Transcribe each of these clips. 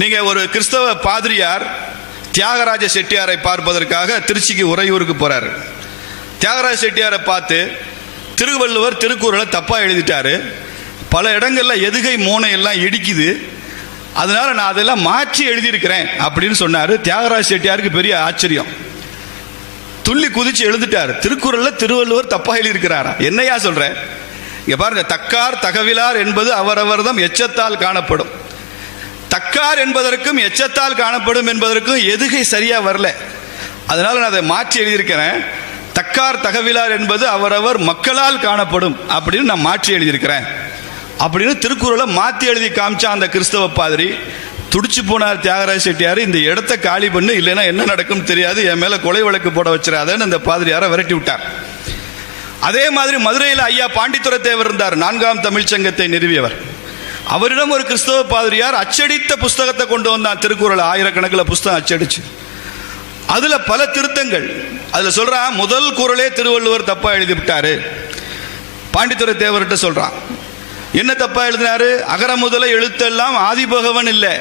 நீங்க ஒரு கிறிஸ்தவ பாதிரியார் தியாகராஜ செட்டியாரை பார்ப்பதற்காக திருச்சிக்கு உறையூருக்கு போறாரு. தியாகராஜ செட்டியாரை பார்த்து திருவள்ளுவர் திருக்குறளை தப்பா எழுதிட்டாரு, பல இடங்கள்ல எதுகை மோனை எல்லாம் இடிக்குது, அதனால நான் அதெல்லாம் மாற்றி எழுதியிருக்கிறேன் அப்படின்னு சொன்னாரு. தியாகராஜ செட்டியாருக்கு பெரிய ஆச்சரியம், துள்ளி குதிச்சு எழுதிட்டாரு. திருக்குறள்ல திருவள்ளுவர் தப்பா எழுதியிருக்கிறாரா? என்னையா சொல்றேன்? இங்க பாருங்க, தக்கார் தகவிலார் என்பது அவரவர்தம் எச்சத்தால் காணப்படும். தக்கார் என்பதற்கும் எச்சத்தால் காணப்படும் என்பதற்கும் எதுகை சரியா வரல, அதனால நான் அதை மாற்றி எழுதியிருக்கிறேன். தக்கார் தகவிலார் என்பது அவரவர் மக்களால் காணப்படும் அப்படின்னு நான் மாற்றி எழுதியிருக்கிறேன் அப்படின்னு திருக்குறளை மாற்றி எழுதி காமிச்சா அந்த கிறிஸ்தவ பாதிரி. துடிச்சு போனார் தியாகராஜ செட்டியார், இந்த இடத்த காலி பண்ணு, இல்லைன்னா என்ன நடக்கும் தெரியாது, என் மேல கொலை வழக்கு போட வச்சிடாதன்னு அந்த பாதிரியாரை விரட்டி விட்டார். அதே மாதிரி மதுரையில் ஐயா பாண்டித்துரை தேவர் இருந்தார், 4ஆம் தமிழ் சங்கத்தை நிறுவியவர். அவரிடம் ஒரு கிறிஸ்தவ பாதிரியார் அச்சடித்த புஸ்தகத்தை கொண்டு வந்தான், திருக்குறள் ஆயிரக்கணக்கில் புஸ்தகம் அச்சடிச்சு. அதுல பல திருத்தங்கள். அதுல சொல்றான், முதல் குறளே திருவள்ளுவர் தப்பா எழுதி விட்டாரு. பாண்டித்துரை தேவர்கிட்ட சொல்றான், என்ன தப்பா எழுதினாரு? அகர முதல எழுத்தெல்லாம் ஆதி பகவன் இல்லை,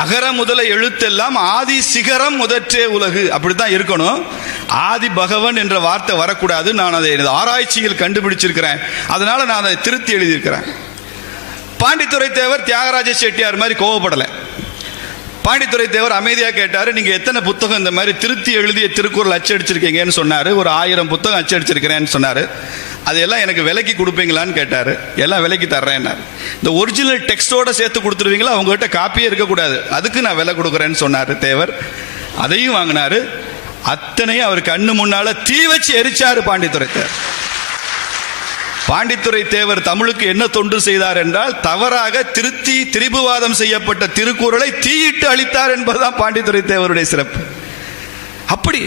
அகர முதல எழுத்தெல்லாம் ஆதி சிகரம் முதற்றே உலகு, அப்படித்தான் இருக்கணும். ஆதி பகவன் என்ற வார்த்தை வரக்கூடாது. நான் அதை ஆராய்ச்சியில் கண்டுபிடிச்சிருக்கிறேன், அதனால நான் அதை திருத்தி எழுதியிருக்கிறேன். பாண்டித்துரை தேவர் தியாகராஜ செட்டியார் மாதிரி கோவப்படலை. பாண்டித்துரை தேவர் அமைதியாக கேட்டார், நீங்க எத்தனை புத்தகம் இந்த மாதிரி திருத்தி எழுதிய திருக்குறள் அச்சடிச்சிருக்கீங்கன்னு சொன்னாரு. ஒரு 1000 புத்தகம் அச்சடிச்சிருக்கிறேன்னு சொன்னாரு. அதெல்லாம் எனக்கு விலைக்கு கொடுப்பீங்களான்னு கேட்டாரு. எல்லாம் விலைக்கு தர்றேன். இந்த ஒரிஜினல் டெக்ஸ்டோட சேர்த்து கொடுத்துருவீங்களா? அவங்ககிட்ட காப்பியே இருக்கக்கூடாது, அதுக்கு நான் விலை கொடுக்குறேன்னு சொன்னாரு தேவர். அதையும் வாங்கினாரு. அத்தனையும் அவர் கண்ணு முன்னால தீ வச்சு எரிச்சாரு பாண்டித்துரை தேவர். பாண்டித்துரை தேவர் தமிழுக்கு என்ன தொண்டு செய்தார் என்றால், தவறாக திருத்தி திரிபுவாதம் செய்யப்பட்ட திருக்குறளை தீயிட்டு அளித்தார் என்பதுதான் பாண்டித்துரை தேவருடைய சிறப்பு. அப்படி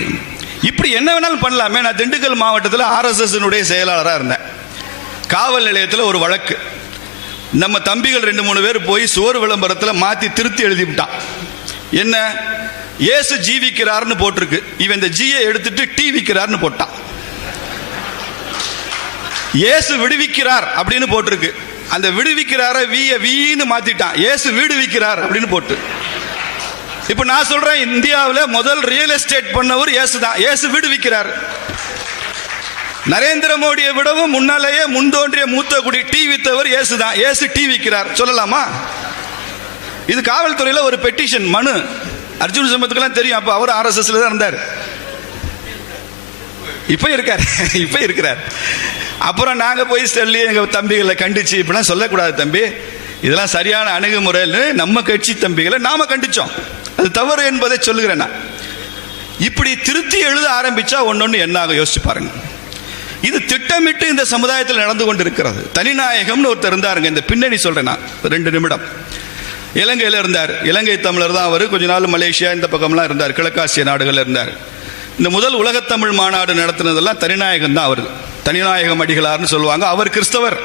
இப்படி என்ன வேணாலும் பண்ணலாமே. நான் திண்டுக்கல் மாவட்டத்தில் RSS செயலாளராக இருந்தேன். காவல் நிலையத்தில் ஒரு வழக்கு, நம்ம தம்பிகள் 2-3 பேர் போய் சோறு விளம்பரத்தில் மாற்றி திருத்தி எழுதிவிட்டான். என்ன, இயேசு ஜீவிக்கிறார்னு போட்டிருக்கு, இவன் இந்த ஜீயை எடுத்துட்டு டீ விக்கிறார்னு போட்டான். இயேசு விடுவிக்கிறார் அப்படின்னு போட்டிருக்கு, அந்த விடுவிக்கிறார வீன்னு மாத்திட்டான், இயேசு வீடு விக்கிறார் அப்படின்னு போட்டு. இப்ப நான் சொல்றேன், இந்தியாவில் முதல் ரியல் எஸ்டேட் பண்ணவர் இயேசு தான். இயேசு வீடு விக்கிறார். நரேந்திர மோடியை விடவும் முன்னாலேயே முன்தோன்றிய மூத்த குடி டீ வித்தவர் இயேசு தான். இயேசு டீ விக்கிறார் சொல்லலாமா? இது காவல்துறையில் ஒரு பெட்டிஷன் மனு. அர்ஜுன் சம்பத்துக்கெல்லாம் தெரியும், அப்ப அவர் RSSல தான் இருந்தார். இப்ப இருக்கிறார். அப்புறம் நாங்கள் போய் சொல்லி எங்கள் தம்பிகளை கண்டிச்சு, இப்படிலாம் சொல்லக்கூடாது தம்பி, இதெல்லாம் சரியான அணுகுமுறைன்னு நம்ம கட்சி தம்பிகளை நாம கண்டிச்சோம். அது தவறு என்பதை சொல்லுகிறேன். இப்படி திருத்தி எழுத ஆரம்பிச்சா ஒன்னொன்னு என்ன ஆகும் யோசிச்சு பாருங்க. இது திட்டமிட்டு இந்த சமுதாயத்தில் நடந்து கொண்டு இருக்கிறது. தனிநாயகம்னு ஒருத்தர் இருந்தாருங்க, இந்த பின்னணி சொல்றேன் நான் 2 நிமிடம். இலங்கையில் இருந்தார், இலங்கை தமிழர் தான் அவர். கொஞ்ச நாள் மலேசியா இந்த பக்கம்லாம் இருந்தார், கிழக்காசிய நாடுகளில் இருந்தார். இந்த முதல் உலகத்தமிழ் மாநாடு நடத்தினதெல்லாம் தனிநாயகம் தான். அவர் தனிநாயகம் அடிகளார்னு சொல்லுவாங்க. அவர் கிறிஸ்தவர்.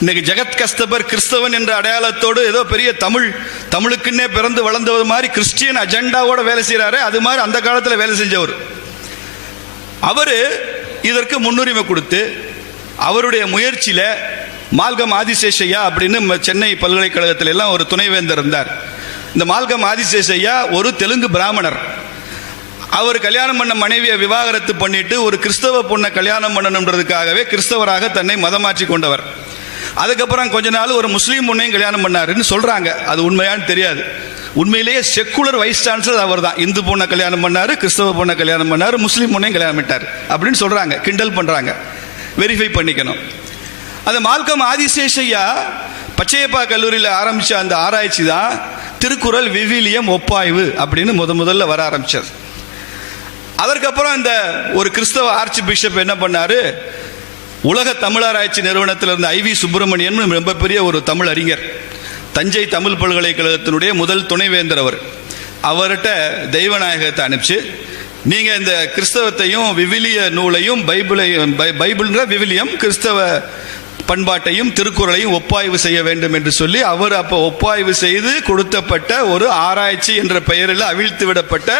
இன்னைக்கு ஜெகத் கஸ்தபர் கிறிஸ்தவன் என்ற அடையாளத்தோடு ஏதோ பெரிய தமிழுக்குன்னே பிறந்து வளர்ந்தவர் மாதிரி கிறிஸ்டியன் அஜெண்டாவோட வேலை செய்யறாரு. அது மாதிரி அந்த காலத்தில் வேலை செஞ்சவர். அவரு இதற்கு முன்னுரிமை கொடுத்து அவருடைய முயற்சியில மால்கம் ஆதிசேஷையா அப்படின்னு சென்னை பல்கலைக்கழகத்தில் எல்லாம் ஒரு துணைவேந்தர் இருந்தார். இந்த மால்கம் ஆதிசேஷையா ஒரு தெலுங்கு பிராமணர். அவர் கல்யாணம் பண்ண மனைவியை விவாகரத்து பண்ணிட்டு ஒரு கிறிஸ்தவ பொண்ணை கல்யாணம் பண்ணணுன்றதுக்காகவே கிறிஸ்தவராக தன்னை மதமாற்றி கொண்டவர். அதுக்கப்புறம் கொஞ்ச நாள் ஒரு முஸ்லீம் பொண்ணையும் கல்யாணம் பண்ணாருன்னு சொல்றாங்க. அது உண்மையான்னு தெரியாது. உண்மையிலேயே செக்குலர் வைஸ் சான்சலர் அவர் தான். இந்து பொண்ணை கல்யாணம் பண்ணாரு, கிறிஸ்தவ பொண்ணை கல்யாணம் பண்ணாரு, முஸ்லீம் பொண்ணையும் கல்யாணம் பண்ணிட்டார் அப்படின்னு சொல்றாங்க. கிண்டல் பண்றாங்க, வெரிஃபை பண்ணிக்கணும். அந்த மால்கம் ஆதிசேஷையா பச்சையப்பா கல்லூரியில் ஆரம்பிச்ச அந்த ஆராய்ச்சி தான் திருக்குறள் விவிலியம் ஒப்பாய்வு அப்படின்னு முதல்ல வர ஆரம்பிச்சது. அதற்கப்புறம் இந்த ஒரு கிறிஸ்தவ ஆர்ச் பிஷப் என்ன பண்ணாரு, உலக தமிழராய்ச்சி நிறுவனத்தில் இருந்த IV சுப்பிரமணியன் ரொம்ப பெரிய ஒரு தமிழ் அறிஞர், தஞ்சை தமிழ் பல்கலைக்கழகத்தினுடைய முதல் துணைவேந்தர் அவர். அவர்கிட்ட தெய்வநாயகத்தை அனுப்பிச்சு, நீங்க இந்த கிறிஸ்தவத்தையும் விவிலிய நூலையும் பைபிள்ன்ற விவிலியம் கிறிஸ்தவ பண்பாட்டையும் திருக்குறளையும் ஒப்பாய்வு செய்ய வேண்டும் என்று சொல்லி அவர் அப்போ ஒப்பாய்வு செய்து கொடுத்தப்பட்ட ஒரு ஆராய்ச்சி என்ற பெயரில் அவிழ்த்து விடப்பட்ட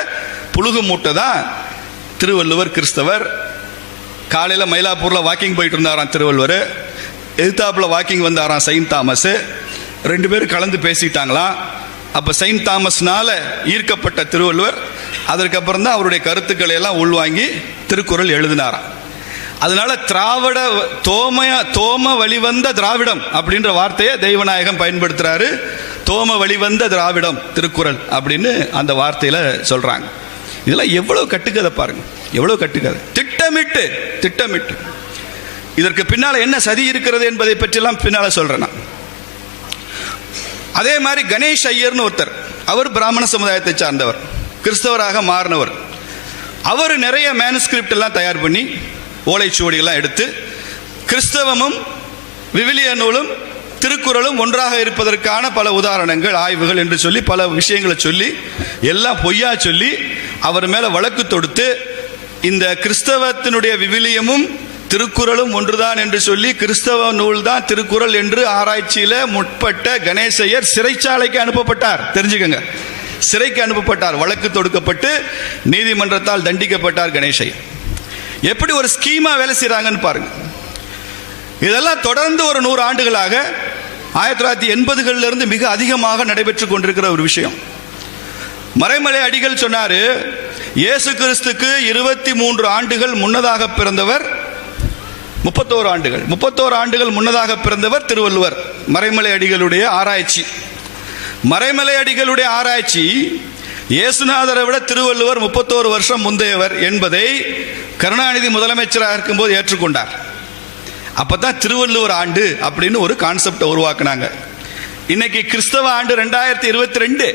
புழுகு மூட்டை தான் திருவள்ளுவர் கிறிஸ்தவர். காலையில் மயிலாப்பூரில் வாக்கிங் போயிட்டு இருந்தாராம் திருவள்ளுவர். எதிர்த்தாப்புல வாக்கிங் வந்தாராம் செயின்ட் தாமஸ். 2 பேரும் கலந்து பேசிட்டாங்களாம். அப்ப செயின்ட் தாமஸ்னால ஈர்க்கப்பட்ட திருவள்ளுவர் அதற்கப்புறம் தான் அவருடைய கருத்துக்களை எல்லாம் உள்வாங்கி திருக்குறள் எழுதினாராம். அதனால திராவிட தோம வழிவந்த திராவிடம் அப்படின்ற வார்த்தையை தெய்வநாயகம் பயன்படுத்துறாரு. தோம வழிவந்த திராவிடம் திருக்குறள் அப்படின்னு அந்த வார்த்தையில சொல்றாங்க. இதெல்லாம் எவ்வளவு கட்டுக்கதை பாருங்க, எவ்வளவு கட்டுக்கதை. திட்டமிட்டு இதற்கு பின்னால என்ன சதி இருக்கிறது என்பதை பற்றியெல்லாம் பின்னால சொல்றேன் நான். அதே மாதிரி கணேஷ் ஐயர்னு ஒருத்தர், அவர் பிராமண சமுதாயத்தை சார்ந்தவர், கிறிஸ்தவராக மாறினவர். அவர் நிறைய மேனுஸ்கிரிப்ட் எல்லாம் தயார் பண்ணி ஓலைச்சுவடிகள்லாம் எடுத்து கிறிஸ்தவமும் விவிலிய நூலும் திருக்குறளும் ஒன்றாக இருப்பதற்கான பல உதாரணங்கள், ஆய்வுகள் என்று சொல்லி பல விஷயங்களை சொல்லி எல்லாம் பொய்யா சொல்லி அவர் மேல வழக்கு தொடுத்து இந்த கிறிஸ்தவத்தினுடைய விவிலியமும் திருக்குறளும் ஒன்றுதான் என்று சொல்லி கிறிஸ்தவ நூல் தான் திருக்குறள் என்று ஆராய்ச்சியில முற்பட்ட கணேசையர் சிறைச்சாலைக்கு அனுப்பப்பட்டார். தெரிஞ்சுக்கங்க, சிறைக்கு அனுப்பப்பட்டார், வழக்கு தொடுக்கப்பட்டு நீதிமன்றத்தால் தண்டிக்கப்பட்டார் கணேசையர். எப்படி ஒரு ஸ்கீமா வேலை செய்யறாங்கன்னு பாருங்க. இதெல்லாம் தொடர்ந்து ஒரு 100 ஆண்டுகளாக 1980களில் இருந்து மிக அதிகமாக நடைபெற்றுக் கொண்டிருக்கிற ஒரு விஷயம். மறைமலை அடிகள் சொன்னாரு, இயேசு கிறிஸ்துக்கு 23 ஆண்டுகள் முன்னதாக பிறந்தவர், 31 ஆண்டுகள் முன்னதாக பிறந்தவர் திருவள்ளுவர். மறைமலை அடிகளுடைய ஆராய்ச்சி, மறைமலை அடிகளுடைய ஆராய்ச்சி இயேசுநாதரை விட திருவள்ளுவர் 31 வருஷம் முந்தையவர் என்பதை கருணாநிதி முதலமைச்சராக இருக்கும்போது ஏற்றுக்கொண்டார். அப்பதான் திருவள்ளுவர் ஆண்டு அப்படின்னு ஒரு கான்செப்டை உருவாக்குனாங்க. இன்னைக்கு கிறிஸ்தவ ஆண்டு 2022,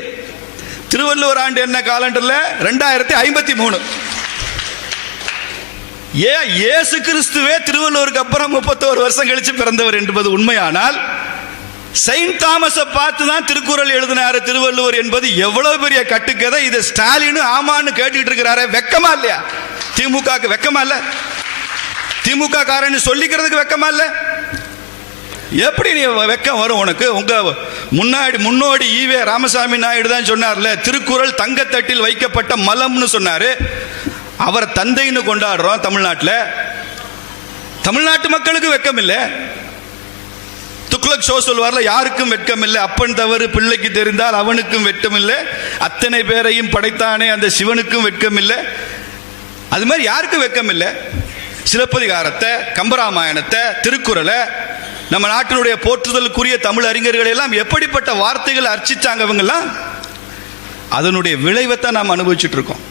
திருவள்ளுவர் ஆண்டு என்ன காலண்டர்ல 2053. இயேசு கிறிஸ்துவே திருவள்ளுவருக்கு அப்புறம் 31 வருஷம் கழிச்சு பிறந்தவர் என்பது உண்மையானால் செயின்ட் தாமஸை பார்த்து தான் திருக்குறள் எழுதினாரு திருவள்ளுவர் என்பது எவ்வளவு பெரிய கட்டுக்கதை. இது ஸ்டாலின் ஆமான்னு கேட்டுக்கிட்டு இருக்கிறாரு. வெக்கமா இல்லையா? திமுக வெக்கமா இல்ல? திமுக காரன்னு சொல்லிக்கிறதுக்கு வெக்கமா இல்ல? எப்படி நீ வெக்கம் வரும் உனக்கு? உங்க முன்னோடி ஈவே ராமசாமி நாயுடு தான் சொன்னார்ல, திருக்குறள் தங்கத்தட்டில் வைக்கப்பட்ட மலம்னு சொன்னாரு. அவர் தந்தைன்னு கொண்டாடுறோம் தமிழ்நாட்டில். தமிழ்நாட்டு மக்களுக்கு வெக்கம் இல்லை. துக்ளக் ஷோ சொல்வார்ல, யாருக்கும் வெட்கம் இல்லை, அப்பன் தவறு பிள்ளைக்கு தெரிந்தால் அவனுக்கும் வெட்கம் இல்லை, அத்தனை பேரையும் படைத்தானே அந்த சிவனுக்கும் வெட்கம் இல்லை. அது மாதிரி யாருக்கும் வெட்கம் இல்லை. சிலப்பதிகாரத்தை, கம்பராமாயணத்தை, திருக்குறளை, நம்ம நாட்டினுடைய போற்றுதலுக்குரிய தமிழ் அறிஞர்கள் எல்லாம் எப்படிப்பட்ட வார்த்தைகள் அர்ச்சிச்சாங்க அவங்கெல்லாம். அதனுடைய விளைவைத்தான் நாம் அனுபவிச்சுட்டு இருக்கோம்.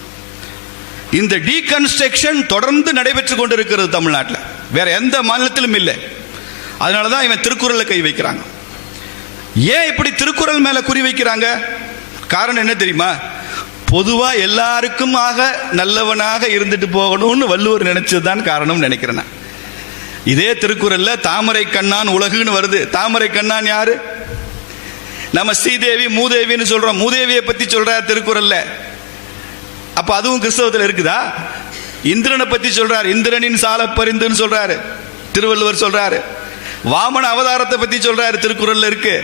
இந்த டீகன்ஸ்ட்ரக்ஷன் தொடர்ந்து நடைபெற்று கொண்டிருக்கிறது தமிழ்நாட்டில், வேற எந்த மாநிலத்திலும் இல்லை. அதனாலதான் இவன் திருக்குறளை கை வைக்கிறாங்க. ஏன் இப்படி திருக்குறள் மேல குறி வைக்கிறாங்க? காரணம் என்ன தெரியுமா? பொதுவா எல்லாருக்கும் நல்லவனாக இருந்துட்டு போகணும்னு வள்ளுவர் நினைச்சதுதான் காரணம் நினைக்கிறேன். இதே திருக்குறள்ல தாமரை கண்ணான் உலகுன்னு வருது. தாமரை கண்ணான் யாரு? நம்ம ஸ்ரீதேவி மூதேவின்னு சொல்றோம். மூதேவியை பத்தி சொல்றார் திருக்குறள்ல. அப்ப அதுவும் கிறிஸ்தவத்தில் இருக்குதா? இந்திரனை பத்தி சொல்றாரு, இந்திரனின் சால பரிந்துன்னு சொல்றாரு திருவள்ளுவர் சொல்றாரு. வாமன அவதாரத்தை பத்தி சொல்றாரு, திருக்குறள்ல இருக்கு.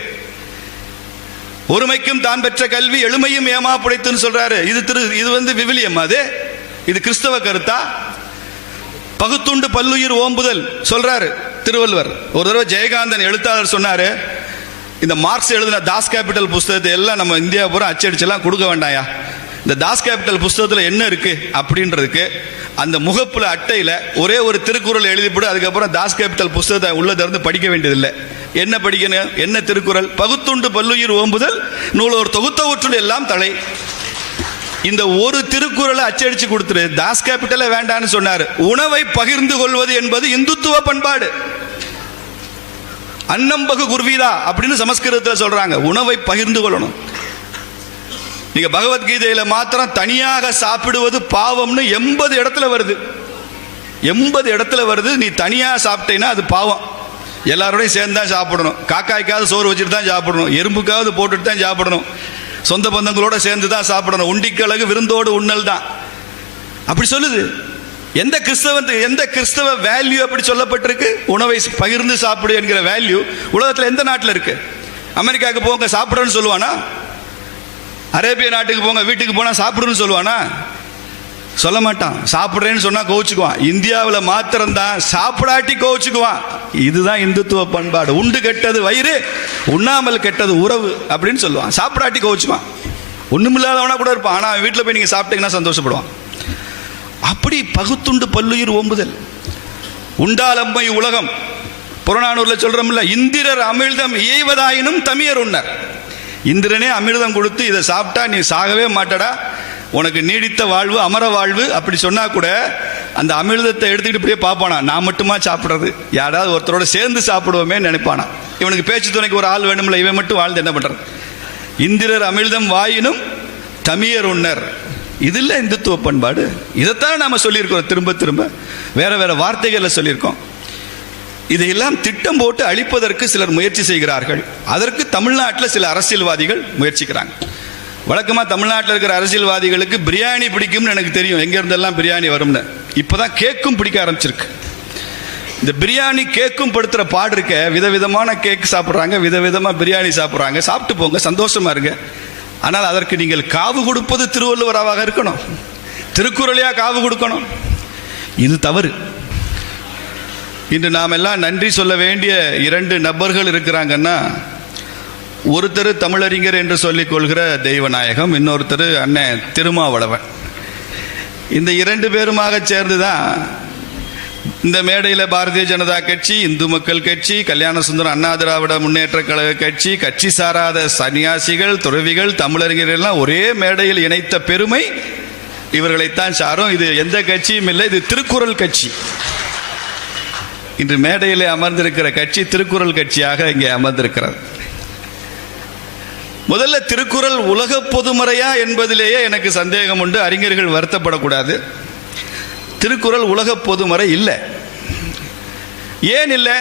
ஒருமைக்கும் தான் பெற்ற கல்வி எளிமையும் ஏமா புடைத்துன்னு சொல்றாரு. இது விவிலியம், அது இது கிறிஸ்தவ கருத்தா? பகுத்துண்டு பல்லுயிர் ஓம்புதல் சொல்றாரு திருவள்ளுவர். ஒரு தடவை ஜெயகாந்தன் எழுத்தாளர் சொன்னாரு, இந்த மார்க்ஸ் எழுதின தாஸ் கேபிட்டல் புஸ்தகத்தை எல்லாம் நம்ம இந்தியா பூரா அச்சடிச்செல்லாம் கொடுக்க வேண்டாயா, இந்த தாஸ் கேபிட்டல் புஸ்தகத்தில் என்ன இருக்கு அப்படின்றதுக்கு அந்த முகப்புல அட்டையில ஒரே ஒரு திருக்குறள் எழுதிப்படு, அதுக்கப்புறம் தாஸ் கேபிட்டல் புஸ்தகத்தை உள்ள திறந்து படிக்க வேண்டியதில்லை. என்ன படிக்கணும்? என்ன திருக்குறள்? பகுத்துண்டு பல்லுயிர் ஓம்புதல் நூலோர் தொகுத்தவற்றுள் எல்லாம் தலை. இந்த ஒரு திருக்குறளை அச்சடிச்சு கொடுத்துரு, தாஸ் கேபிட்டல வேண்டான்னு சொன்னாரு. உணவை பகிர்ந்து கொள்வது என்பது இந்துத்துவ பண்பாடு. அன்னம்பகு குர்வீதா அப்படின்னு சமஸ்கிருதத்தில் சொல்றாங்க. உணவை பகிர்ந்து கொள்ளணும். நீங்க பகவத்கீதையில மாத்திரம் தனியாக சாப்பிடுவது பாவம்னு 80 இடத்துல வருது. 80 இடத்துல வருது. நீ தனியா சாப்பிட்டேன்னா அது பாவம். எல்லாரோடையும் சேர்ந்து தான் சாப்பிடணும். காக்காய்க்காவது சோறு வச்சுட்டு தான் சாப்பிடணும். எறும்புக்காவது போட்டுட்டு தான் சாப்பிடணும். சொந்த பந்தங்களோட சேர்ந்து தான் சாப்பிடணும். உண்டிக்கழகு விருந்தோடு உண்ணல் தான் அப்படி சொல்லுது. எந்த கிறிஸ்தவ வேல்யூ அப்படி சொல்லப்பட்டிருக்கு? உணவை பகிர்ந்து சாப்பிடு என்கிற வேல்யூ உலகத்தில் எந்த நாட்டில் இருக்கு? அமெரிக்காவுக்கு போங்க சாப்பிடுன்னு சொல்லுவானா? அரேபிய நாட்டுக்கு போங்க வீட்டுக்கு போனா சாப்பிடுன்னு சொல்லுவானா? சொல்ல மாட்டான். சாப்பிட்றேன்னு சொன்னா கோவிச்சுக்குவான். இந்தியாவில் மாத்திரம்தான் சாப்பிடாட்டி கோவிச்சுக்குவான். இதுதான் இந்துத்துவ பண்பாடு. உண்டு கெட்டது வயிறு, உண்ணாமல் கெட்டது உறவு அப்படின்னு சொல்லுவான். சாப்பிடாட்டி கோவிச்சுக்குவான். ஒண்ணுமில்லாதவனா கூட இருப்பான், ஆனா வீட்டில் போய் நீங்க சாப்பிட்டீங்கன்னா சந்தோஷப்படுவான். அப்படி பகுத்துண்டு பல்லுயிர் ஓம்புதல். உண்டாலம்மை உலகம் புறநானூர்ல சொல்றோம்ல, இந்திரர் அமிர்தம் இயைவதாயினும் தமியர் உண்ணர். இந்திரனே அமிர்தம் கொடுத்து இதை சாப்பிட்டா நீ சாகவே மாட்டடா, உனக்கு நீடித்த வாழ்வு அமர வாழ்வு அப்படி சொன்னா கூட அந்த அமிர்தத்தை எடுத்துக்கிட்டு இப்படியே பார்ப்பானா, நான் மட்டுமா சாப்பிட்றது, யாராவது ஒருத்தரோட சேர்ந்து சாப்பிடுவோமே நினைப்பானா. இவனுக்கு பேச்சு துணைக்கு ஒரு ஆள் வேணும்ல, இவன் மட்டும் வாழ்ந்து என்ன பண்றது. இந்திரர் அமிர்தம் வாயினும் தமியர் உண்ணர். இது இல்லை இந்துத்துவ பண்பாடு. இதைத்தான் நாம சொல்லியிருக்கிறோம் திரும்ப திரும்ப, வேற வேற வார்த்தைகள்ல சொல்லியிருக்கோம். இதையெல்லாம் திட்டம் போட்டு அழிப்பதற்கு சிலர் முயற்சி செய்கிறார்கள். அதற்கு தமிழ்நாட்டில் சில அரசியல்வாதிகள் முயற்சிக்கிறாங்க. வழக்கமாக தமிழ்நாட்டில் இருக்கிற அரசியல்வாதிகளுக்கு பிரியாணி பிடிக்கும்னு எனக்கு தெரியும், எங்க இருந்தெல்லாம் பிரியாணி வரும்னு. இப்போதான் கேக்கும் பிடிக்க ஆரம்பிச்சிருக்கு. இந்த பிரியாணி கேக்கும் படுத்துற பாடு இருக்க, விதவிதமான கேக் சாப்பிட்றாங்க, விதவிதமாக பிரியாணி சாப்பிட்றாங்க. சாப்பிட்டு போங்க, சந்தோஷமா இருங்க. ஆனால் அதற்கு நீங்கள் காவு கொடுப்பது திருவள்ளுவராக இருக்கணும், திருக்குறளையா காவு கொடுக்கணும். இது தவறு. இன்று நாம் எல்லாம் நன்றி சொல்ல வேண்டிய 2 நபர்கள் இருக்கிறாங்கன்னா, ஒருத்தர் தமிழறிஞர் என்று சொல்லிக் கொள்கிற தெய்வநாயகம், இன்னொருத்தர் அண்ணன் திருமாவளவன். இந்த 2 பேருமாக சேர்ந்துதான் இந்த மேடையில் பாரதிய ஜனதா கட்சி, இந்து மக்கள் கட்சி, கல்யாண சுந்தரம் அண்ணா திராவிட முன்னேற்ற கழக கட்சி, கட்சி சாராத சன்னியாசிகள், துறவிகள், தமிழறிஞர்கள் எல்லாம் ஒரே மேடையில் இணைத்த பெருமை இவர்களைத்தான் சாரும். இது எந்த கட்சியும் இல்லை, இது திருக்குறள் கட்சி. இன்று மேடையில் அமர்ந்திருக்கிற கட்சி திருக்குறள் கட்சியாக இங்கே அமர்ந்திருக்கிறது. முதல்ல திருக்குறள் உலக பொதுமறையா என்பதிலேயே எனக்கு சந்தேகம் உண்டு. அறிஞர்கள் வருத்தப்படக்கூடாது. திருக்குறள் உலக பொதுமறை இல்லை. ஏன் இல்லை?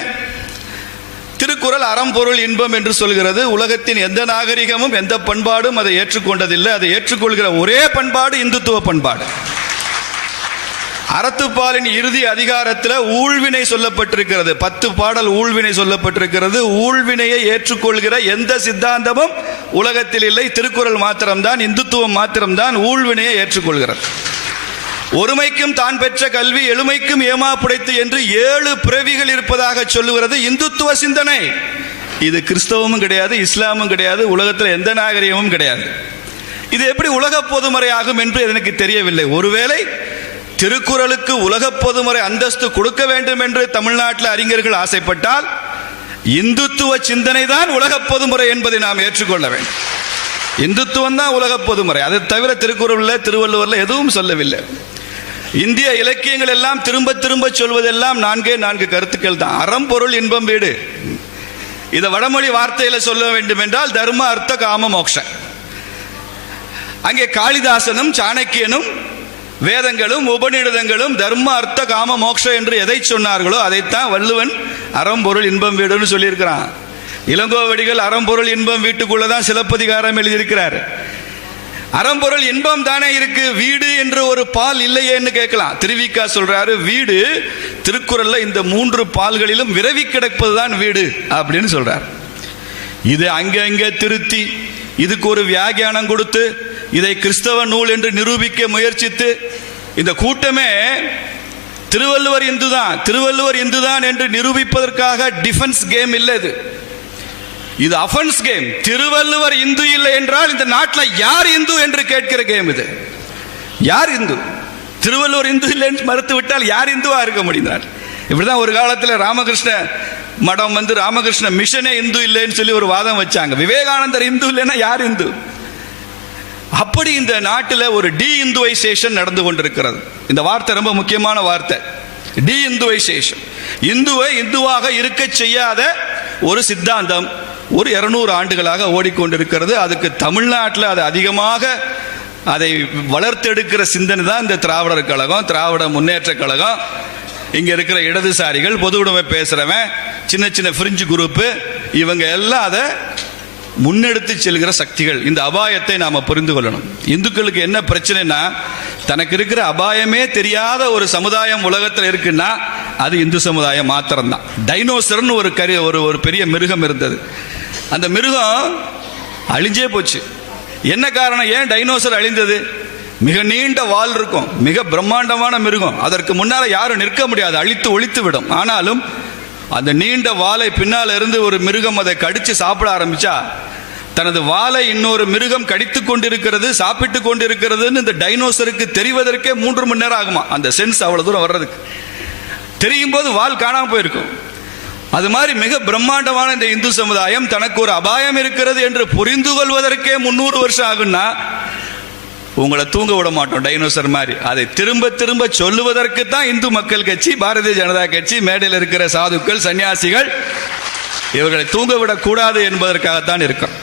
திருக்குறள் அறம்பொருள் இன்பம் என்று சொல்கிறது. உலகத்தின் எந்த நாகரிகமும் எந்த பண்பாடும் அதை ஏற்றுக்கொண்டதில்லை. அதை ஏற்றுக்கொள்கிற ஒரே பண்பாடு இந்துத்துவ பண்பாடு. அறத்துப்பாலின் இறுதி அதிகாரத்தில் ஊழ்வினை சொல்லப்பட்டிருக்கிறது. 10 பாடல் ஊழ்வினை சொல்லப்பட்டிருக்கிறது. ஊழ்வினையை ஏற்றுக்கொள்கிற எந்த சித்தாந்தமும் உலகத்தில் இல்லை. திருக்குறள் மாத்திரம்தான், இந்துத்துவம் மாத்திரம்தான் ஊழ்வினையை ஏற்றுக்கொள்கிறது. ஒருமைக்கும் தான் பெற்ற கல்வி, எழுமைக்கும் ஏமா புடைத்து என்று 7 பிறவிகள் இருப்பதாக சொல்லுகிறது இந்துத்துவ சிந்தனை. இது கிறிஸ்தவமும் கிடையாது, இஸ்லாமும் கிடையாது, உலகத்தில் எந்த நாகரிகமும் கிடையாது. இது எப்படி உலக பொதுமறை ஆகும் என்று எனக்கு தெரியவில்லை. ஒருவேளை திருக்குறளுக்கு உலக பொதுமறை அந்தஸ்து கொடுக்க வேண்டும் என்று தமிழ்நாட்டில் அறிஞர்கள் ஆசைப்பட்டால், இந்துத்துவ சிந்தனை தான் உலக பொதுமுறை என்பதை நாம் ஏற்றுக்கொள்ள வேண்டும். இந்துத்துவம் தான் உலக பொதுமுறை. அதை தவிர திருக்குறள்ல, திருவள்ளுவர்ல எதுவும் சொல்லவில்லை. இந்திய இலக்கியங்கள் எல்லாம் திரும்ப திரும்ப சொல்வதெல்லாம் 4 கருத்துக்கள் தான். அறம் பொருள் இன்பம் வீடு. இதை வடமொழி வார்த்தையில சொல்ல வேண்டும் என்றால் தர்ம அர்த்த காம மோக்ஷ. அங்கே காளிதாசனும் சாணக்கியனும் வேதங்களும் உபநிடதங்களும் தர்ம அர்த்த காம மோக்ஷ என்று எதை சொன்னார்களோ அதைத்தான் வள்ளுவன் அறம்பொருள் இன்பம் வீடுன்னு சொல்லியிருக்கிறான். இளங்கோவடிகள் அறம்பொருள் இன்பம் வீட்டுக்குள்ளதான் சிலப்பதிகாரம் எழுதியிருக்கிறார். அறம்பொருள் இன்பம் தானே இருக்கு, வீடு என்று ஒரு பால் இல்லையேன்னு கேட்கலாம். திருவிக்கா சொல்றாரு, வீடு திருக்குறள்ல இந்த 3 பால்களிலும் விரவி கிடப்பதுதான் வீடு அப்படின்னு சொல்றார். இது அங்க திருத்தி இதுக்கு ஒரு வியாக்கியானம் கொடுத்து இதை கிறிஸ்தவ நூல் என்று நிரூபிக்க முயற்சித்து இந்த கூட்டமே திருவள்ளுவர் இந்துதான், திருவள்ளுவர் இந்துதான் என்று நிரூபிப்பதற்காக டிஃபென்ஸ் கேம் இல்லை. இது அஃபென்ஸ் கேம். திருவள்ளுவர் இந்து இல்லை என்றால் இந்த நாட்டில் யார் இந்து என்று கேட்கிற கேம் இது. யார் இந்து? திருவள்ளுவர் இந்து இல்லை என்று மறுத்து விட்டால் யார் இந்துவா இருக்க முடிந்தார்? இப்படிதான் ஒரு காலத்தில் ராமகிருஷ்ண மடம் ராமகிருஷ்ண மிஷனே இந்து இல்லைன்னு சொல்லி ஒரு வாதம் வச்சாங்க. விவேகானந்தர் இந்து இல்லைன்னா யார் இந்து? அப்படி இந்த நாட்டில் ஒரு டி இந்துவைசேஷன் நடந்து கொண்டிருக்கிறது. இந்த வார்த்தை ரொம்ப முக்கியமான வார்த்தை, டி இந்துவைசேஷன். இந்துவை இந்துவாக இருக்க செய்யாத ஒரு சித்தாந்தம் ஒரு 200 ஆண்டுகளாக ஓடிக்கொண்டிருக்கிறது. அதுக்கு தமிழ்நாட்டில் அது அதிகமாக அதை வளர்த்தெடுக்கிற சிந்தனை தான் இந்த திராவிடர் கழகம், திராவிட முன்னேற்ற கழகம். இங்க இருக்கிற இடதுசாரிகள், பொது உடைமை பேசுறவன், சின்ன சின்ன பிரிஞ்சு குரூப், இவங்க எல்லாம் அதை முன்னெடுத்து செல்கிற சக்திகள். இந்த அபாயத்தை நாம புரிந்து கொள்ளணும். இந்துக்களுக்கு என்ன பிரச்சனைனா, தனக்கு இருக்கிற அபாயமே தெரியாத ஒரு சமுதாயம் உலகத்தில் இருக்குன்னா அது இந்து சமுதாயம் மாத்திரம்தான். டைனோசர்னு ஒரு பெரிய மிருகம் இருந்தது. அந்த மிருகம் அழிஞ்சே போச்சு. என்ன காரணம்? ஏன் டைனோசர் அழிந்தது? மிக நீண்ட வால் இருக்கும், மிக பிரம்மாண்டமான மிருகம். அதற்கு முன்னால யாரும் நிற்க முடியாது, அழித்து ஒழித்து விடும். ஆனாலும் அந்த நீண்ட வாலை பின்னால் இருந்து ஒரு மிருகம் அதை கடிச்சு சாப்பிட ஆரம்பிச்சா, தனது வாலை இன்னொரு மிருகம் கடித்து கொண்டிருக்கிறது, சாப்பிட்டு கொண்டிருக்கிறதுன்னு இந்த டைனோசருக்கு தெரிவதற்கே 3 மணி நேரம் ஆகுமா. அந்த சென்ஸ் அவ்வளவு தூரம் வர்றதுக்கு. தெரியும் போது வால் காணாம போயிருக்கும். அது மாதிரி மிக பிரம்மாண்டமான இந்த இந்து சமுதாயம் தனக்கு ஒரு அபாயம் இருக்கிறது என்று புரிந்து கொள்வதற்கே 300 வருஷம் ஆகுன்னா, உங்களை தூங்க விட மாட்டோம் டைனோசர் மாதிரி. அதை திரும்ப திரும்ப சொல்லுவதற்கு தான் இந்து மக்கள் கட்சி, பாரதிய ஜனதா கட்சி, மேடையில் இருக்கிற சாதுக்கள், சன்னியாசிகள் இவர்களை தூங்க விடக்கூடாது என்பதற்காகத்தான் இருக்கிறோம்.